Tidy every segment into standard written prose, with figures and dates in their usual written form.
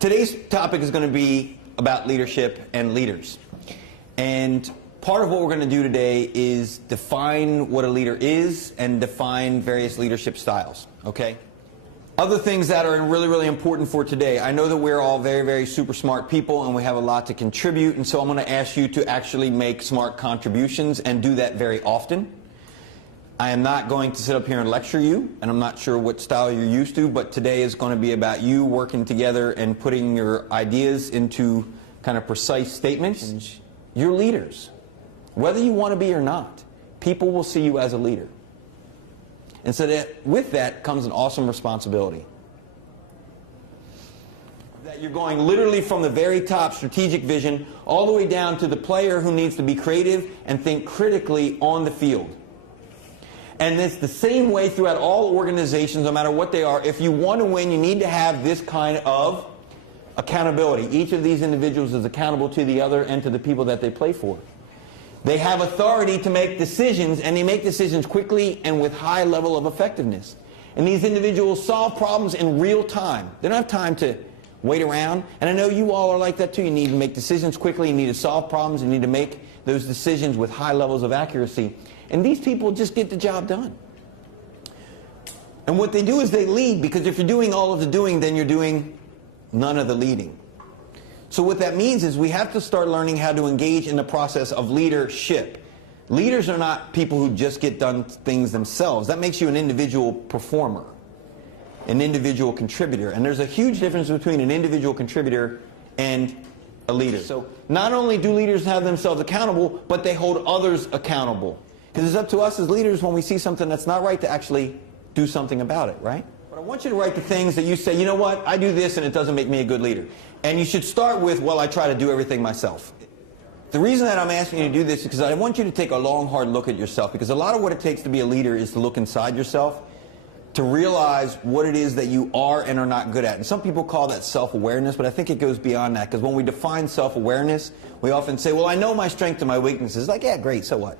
Today's topic is going to be about leadership and leaders. And part of what we're going to do today is define what a leader is and define various leadership styles, okay? Other things that are really, really important for today. I know that we're all very, very super smart people and we have a lot to contribute, and so I'm going to ask you to actually make smart contributions and do that very often. I am not going to sit up here and lecture you, and I'm not sure what style you're used to, but today is going to be about you working together and putting your ideas into kind of precise statements. You're leaders. Whether you want to be or not, people will see you as a leader. And so that with that comes an awesome responsibility. That you're going literally from the very top strategic vision all the way down to the player who needs to be creative and think critically on the field. And it's the same way throughout all organizations, no matter what they are. If you want to win, you need to have this kind of accountability. Each of these individuals is accountable to the other and to the people that they play for. They have authority to make decisions, and they make decisions quickly and with high level of effectiveness. And these individuals solve problems in real time. They don't have time to wait around. And I know you all are like that too. You need to make decisions quickly. You need to solve problems. You need to make those decisions with high levels of accuracy. And these people just get the job done. And what they do is they lead, because if you're doing all of the doing, then you're doing none of the leading. So what that means is we have to start learning how to engage in the process of leadership. Leaders are not people who just get done things themselves. That makes you an individual performer, an individual contributor. And there's a huge difference between an individual contributor and a leader. So not only do leaders have themselves accountable, but they hold others accountable. Because it's up to us as leaders, when we see something that's not right, to actually do something about it, right? But I want you to write the things that you say, you know what, I do this and it doesn't make me a good leader. And you should start with, well, I try to do everything myself. The reason that I'm asking you to do this is because I want you to take a long, hard look at yourself. Because a lot of what it takes to be a leader is to look inside yourself, to realize what it is that you are and are not good at. And some people call that self-awareness, but I think it goes beyond that. Because when we define self-awareness, we often say, well, I know my strengths and my weaknesses. Like, yeah, great, so what?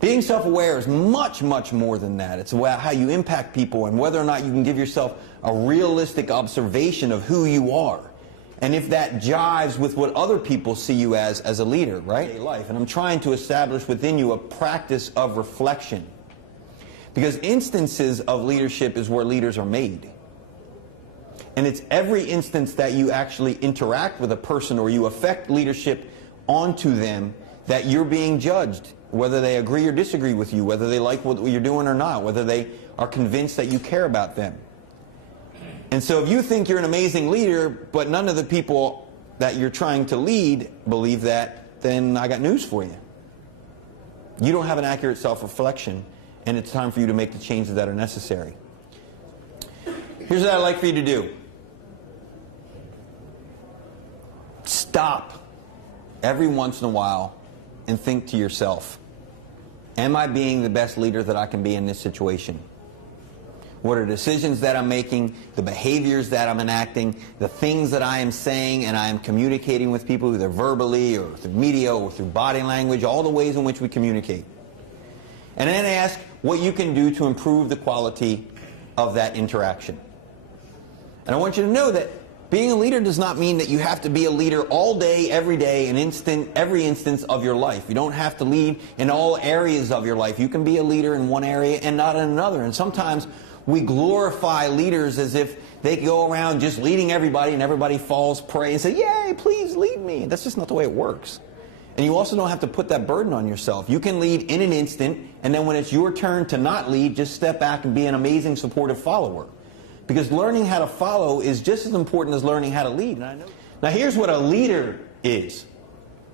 Being self-aware is much, much more than that. It's about how you impact people and whether or not you can give yourself a realistic observation of who you are. And if that jives with what other people see you as a leader, right? Life. And I'm trying to establish within you a practice of reflection. Because instances of leadership is where leaders are made. And it's every instance that you actually interact with a person or you affect leadership onto them that you're being judged. Whether they agree or disagree with you, whether they like what you're doing or not, whether they are convinced that you care about them. And so if you think you're an amazing leader, but none of the people that you're trying to lead believe that, then I got news for you. You don't have an accurate self-reflection, and it's time for you to make the changes that are necessary. Here's what I'd like for you to do. Stop every once in a while and think to yourself, am I being the best leader that I can be in this situation? What are the decisions that I'm making, the behaviors that I'm enacting, the things that I am saying and I am communicating with people, either verbally or through media or through body language, all the ways in which we communicate. And then ask what you can do to improve the quality of that interaction. And I want you to know that being a leader does not mean that you have to be a leader all day, every day, every instance of your life. You don't have to lead in all areas of your life. You can be a leader in one area and not in another. And sometimes we glorify leaders as if they go around just leading everybody and everybody falls prey and say, yay, please lead me. That's just not the way it works. And you also don't have to put that burden on yourself. You can lead in an instant, and then when it's your turn to not lead, just step back and be an amazing supportive follower. Because learning how to follow is just as important as learning how to lead. And I know. Now here's what a leader is,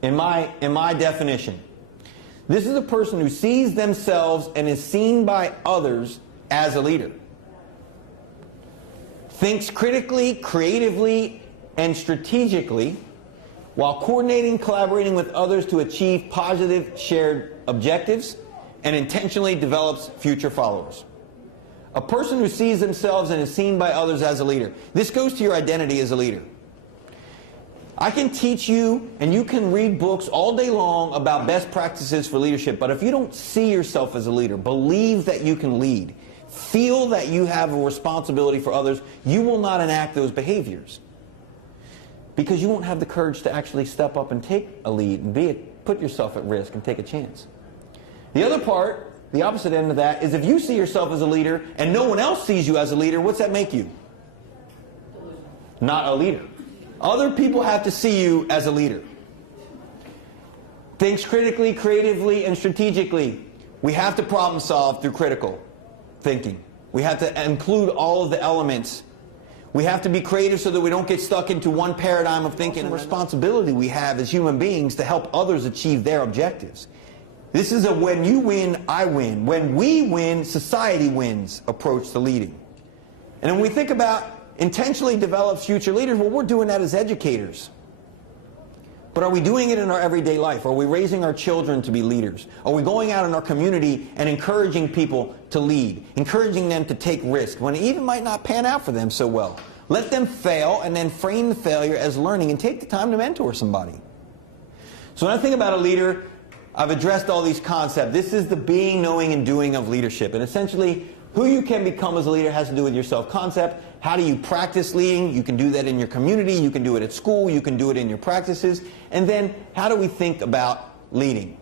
in my definition. This is a person who sees themselves and is seen by others as a leader. Thinks critically, creatively, and strategically, while coordinating, collaborating with others to achieve positive shared objectives, and intentionally develops future followers. A person who sees themselves and is seen by others as a leader. This goes to your identity as a leader. I can teach you, and you can read books all day long about best practices for leadership, but if you don't see yourself as a leader, believe that you can lead, feel that you have a responsibility for others, you will not enact those behaviors. Because you won't have the courage to actually step up and take a lead and put yourself at risk and take a chance. The other part, the opposite end of that, is if you see yourself as a leader and no one else sees you as a leader, what's that make you? Not a leader. Other people have to see you as a leader. Thinks critically, creatively, and strategically. We have to problem solve through critical thinking. We have to include all of the elements. We have to be creative so that we don't get stuck into one paradigm of thinking. And responsibility we have as human beings to help others achieve their objectives. This is a when you win, I win. When we win, society wins approach to leading. And when we think about intentionally develop future leaders, well, we're doing that as educators. But are we doing it in our everyday life? Are we raising our children to be leaders? Are we going out in our community and encouraging people to lead, encouraging them to take risks when it even might not pan out for them so well? Let them fail and then frame the failure as learning and take the time to mentor somebody. So when I think about a leader, I've addressed all these concepts. This is the being, knowing, and doing of leadership. And essentially, who you can become as a leader has to do with your self-concept. How do you practice leading? You can do that in your community. You can do it at school. You can do it in your practices. And then, how do we think about leading?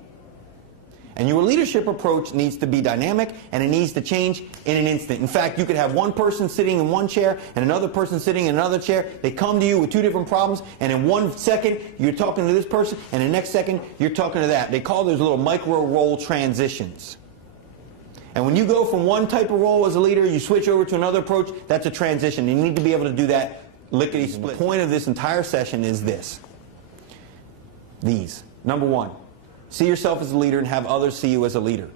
And your leadership approach needs to be dynamic, and it needs to change in an instant. In fact, you could have one person sitting in one chair and another person sitting in another chair. They come to you with two different problems, and in 1 second, you're talking to this person, and the next second, you're talking to that. They call those little micro-role transitions. And when you go from one type of role as a leader, you switch over to another approach, that's a transition. You need to be able to do that lickety-split. The point of this entire session is this. These. Number one, see yourself as a leader and have others see you as a leader.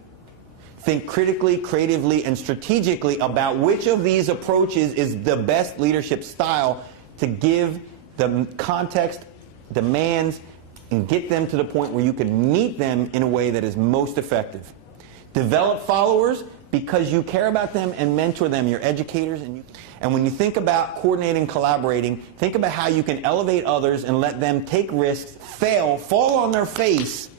Think critically, creatively, and strategically about which of these approaches is the best leadership style to give the context, demands, and get them to the point where you can meet them in a way that is most effective. Develop followers because you care about them and mentor them. You're educators. And when you think about coordinating, collaborating, think about how you can elevate others and let them take risks, fail, fall on their face,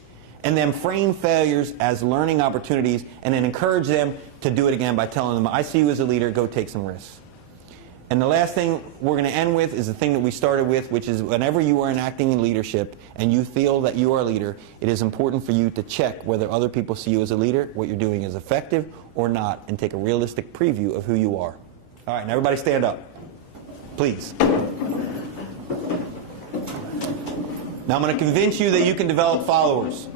and then frame failures as learning opportunities, and then encourage them to do it again by telling them, I see you as a leader, go take some risks. And the last thing we're going to end with is the thing that we started with, which is whenever you are enacting in leadership and you feel that you are a leader, it is important for you to check whether other people see you as a leader, what you're doing is effective or not, and take a realistic preview of who you are. All right, now everybody stand up, please. Now I'm going to convince you that you can develop followers.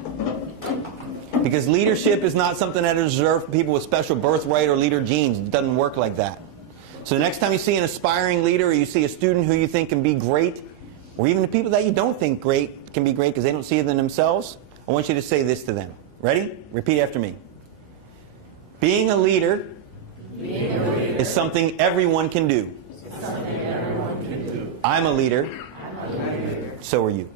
Because leadership is not something that is reserved for people with special birthright or leader genes. It doesn't work like that. So the next time you see an aspiring leader or you see a student who you think can be great, or even the people that you don't think can be great because they don't see it in themselves, I want you to say this to them. Ready? Repeat after me. Being a leader is something everyone can do. I'm a leader. So are you.